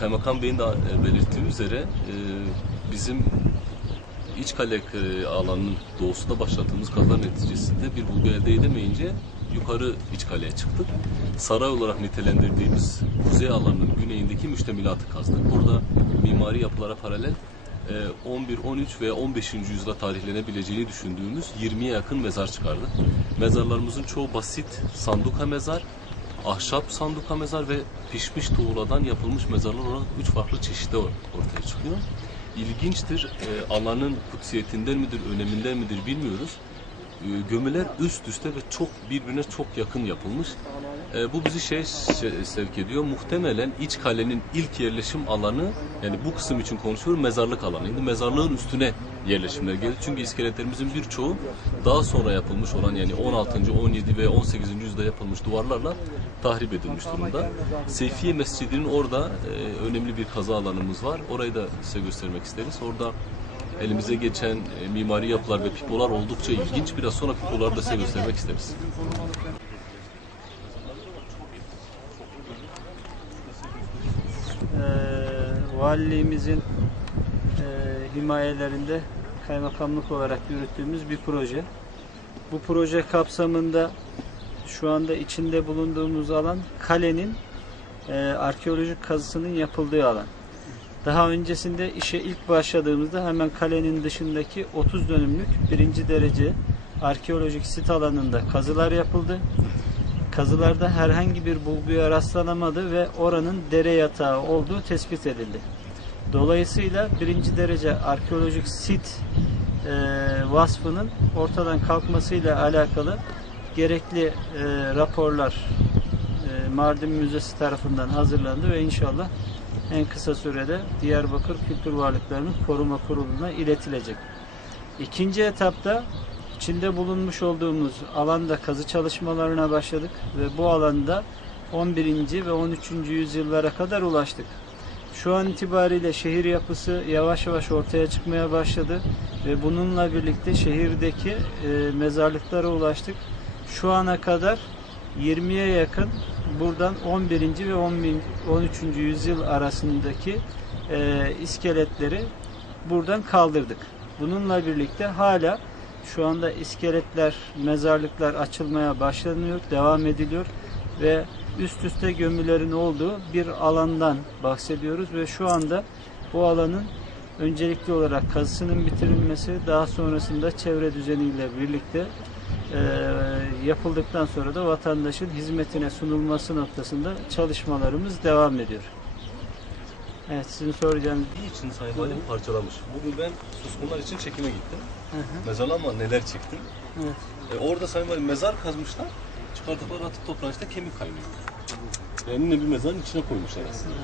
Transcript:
Kaymakam Bey'in de belirttiği üzere bizim İçkale alanının doğusunda başlattığımız kazılar neticesinde bir bulgu elde edemeyince yukarı İçkale'ye çıktık. Saray olarak nitelendirdiğimiz kuzey alanının güneyindeki müştemilatı kazdık. Burada mimari yapılara paralel 11, 13 ve 15. yüzyıla tarihlenebileceğini düşündüğümüz 20'ye yakın mezar çıkardık. Mezarlarımızın çoğu basit sanduka mezar, ahşap sanduka mezar ve pişmiş tuğladan yapılmış mezarlar olarak 3 farklı çeşitli ortaya çıkıyor. İlginçtir, alanın kutsiyetinden midir, öneminden midir bilmiyoruz. Gömüler üst üste ve birbirine çok yakın yapılmış. Bu bizi sevk ediyor. Muhtemelen İçkale'nin ilk yerleşim alanı, yani bu kısım için konuşuyorum, mezarlık alanıydı. Mezarlığın üstüne yerleşimler geldi. Çünkü iskeletlerimizin birçoğu daha sonra yapılmış olan, yani 16. 17 ve 18. yüzyılda yapılmış duvarlarla tahrip edilmiş durumda. Seyfiye Mescidi'nin orada önemli bir kazı alanımız var. Orayı da size göstermek isteriz. Orada elimize geçen mimari yapılar ve pipolar oldukça ilginç. Biraz sonra pipoları da size göstermek isteriz. Valiliğimizin himayelerinde kaymakamlık olarak yürüttüğümüz bir proje. Bu proje kapsamında şu anda içinde bulunduğumuz alan kalenin arkeolojik kazısının yapıldığı alan. Daha öncesinde işe ilk başladığımızda hemen kalenin dışındaki 30 dönümlük 1. derece arkeolojik sit alanında kazılar yapıldı. Kazılarda herhangi bir bulguya rastlanamadı ve oranın dere yatağı olduğu tespit edildi. Dolayısıyla 1. derece arkeolojik sit vasfının ortadan kalkmasıyla alakalı gerekli raporlar Mardin Müzesi tarafından hazırlandı ve inşallah en kısa sürede Diyarbakır Kültür Varlıklarının Koruma Kurulu'na iletilecek. İkinci etapta içinde bulunmuş olduğumuz alanda kazı çalışmalarına başladık ve bu alanda 11. ve 13. yüzyıllara kadar ulaştık. Şu an itibariyle şehir yapısı yavaş yavaş ortaya çıkmaya başladı ve bununla birlikte şehirdeki mezarlıklara ulaştık. Şu ana kadar 20'ye yakın buradan 11. ve 13. yüzyıl arasındaki iskeletleri buradan kaldırdık. Bununla birlikte hala şu anda iskeletler, mezarlıklar açılmaya başlanıyor, devam ediliyor ve üst üste gömülerin olduğu bir alandan bahsediyoruz ve şu anda bu alanın öncelikli olarak kazısının bitirilmesi, daha sonrasında çevre düzeniyle birlikte yapıldıktan sonra da vatandaşın hizmetine sunulması noktasında çalışmalarımız devam ediyor. Evet, sizin soracağınız için Sayın Valim parçalamış. Bugün ben Suskunlar için çekime gittim. Mezarlama neler çektim. Orada Sayın Valim mezar kazmışlar. Çıkardıkları atık toprağın içinde kemik kaynıyor. Yani yine bir mezarın içine koymuşlar aslında.